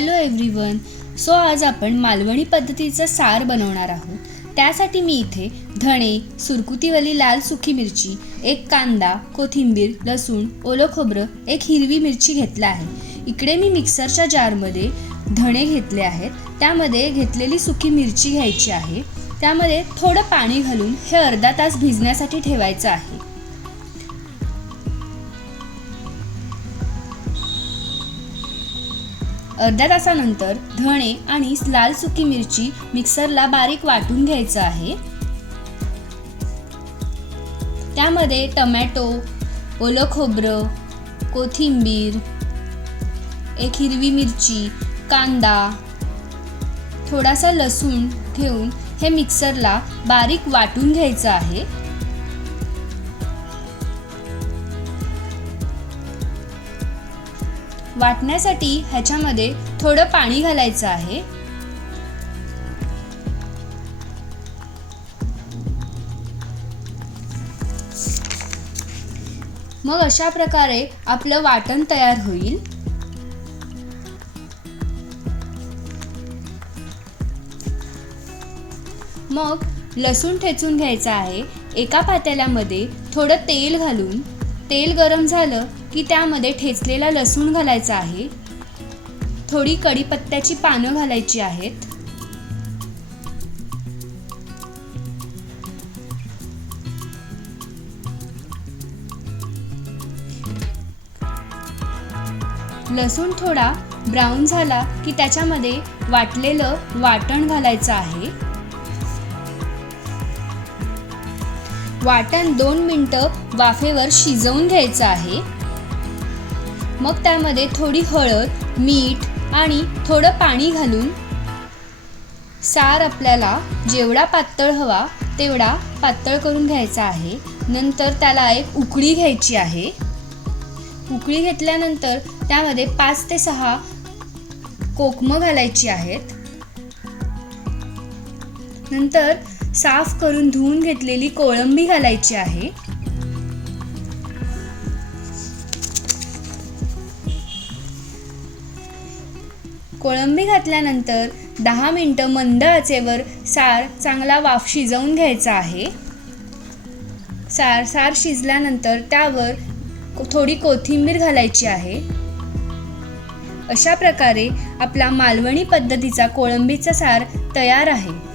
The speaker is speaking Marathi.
Hello everyone. सो आज आपण मालवणी पद्धतीचं सार बनवणार आहोत. त्यासाठी मी इथे धणे, सुरकुतीवाली लाल सुकी मिरची, एक कांदा, कोथिंबीर, लसूण, ओलं खोबरं, एक हिरवी मिरची घेतला आहे. इकडे मी मिक्सरच्या जारमध्ये धणे घेतले आहेत. त्यामध्ये घेतलेली सुकी मिरची घ्यायची आहे. त्यामध्ये थोडं पाणी घालून हे अर्धा तास भिजण्यासाठी ठेवायचं आहे. अर्ध्या तासानंतर धणे आणि लाल सुकी मिरची मिक्सरला बारीक वाटून घ्यायचं आहे. त्यामध्ये टोमॅटो, ओलं खोबरं, कोथिंबीर, एक हिरवी मिरची, कांदा, थोडासा लसूण घेऊन हे मिक्सरला बारीक वाटून घ्यायचं आहे. वाटण्यासाठी ह्याच्यामध्ये थोडं पाणी घालायचं आहे. मग अशा प्रकारे आपलं वाटण तयार होईल. मग लसूण ठेचून घ्यायचा आहे. एका पातेल्यामध्ये थोडं तेल घालून तेल गरम झालं की त्यामध्ये ठेचलेला लसूण घालायचा आहे. थोडी कढीपत्त्याची पानं घालायची आहेत. लसूण थोडा ब्राऊन झाला की त्याच्यामध्ये वाटलेलं वाटण घालायचं आहे. वाटण 2 मिनिटं वाफेवर शिजवून घ्यायचं आहे. मग त्यामध्ये थोडी हळद, मीठ आणि थोडं पाणी घालून सार आपल्याला जेवढा पातळ हवा तेवढा पातळ करून घ्यायचा आहे. नंतर त्याला एक उकळी घ्यायची आहे. उकळी घेतल्यानंतर त्यामध्ये 5 ते 6 कोकमं घालायची आहेत. नंतर साफ करून धुवून घेतलेली कोळंबी घालायची आहे. कोळंबी घातल्यानंतर 10 मिनिटं मंद आचेवर सार चांगला वाफ शिजवून घ्यायचा आहे. सार शिजल्यानंतर त्यावर थोडी कोथिंबीर घालायची आहे. अशा प्रकारे आपला मालवणी पद्धतीचा कोळंबीचा सार तयार आहे.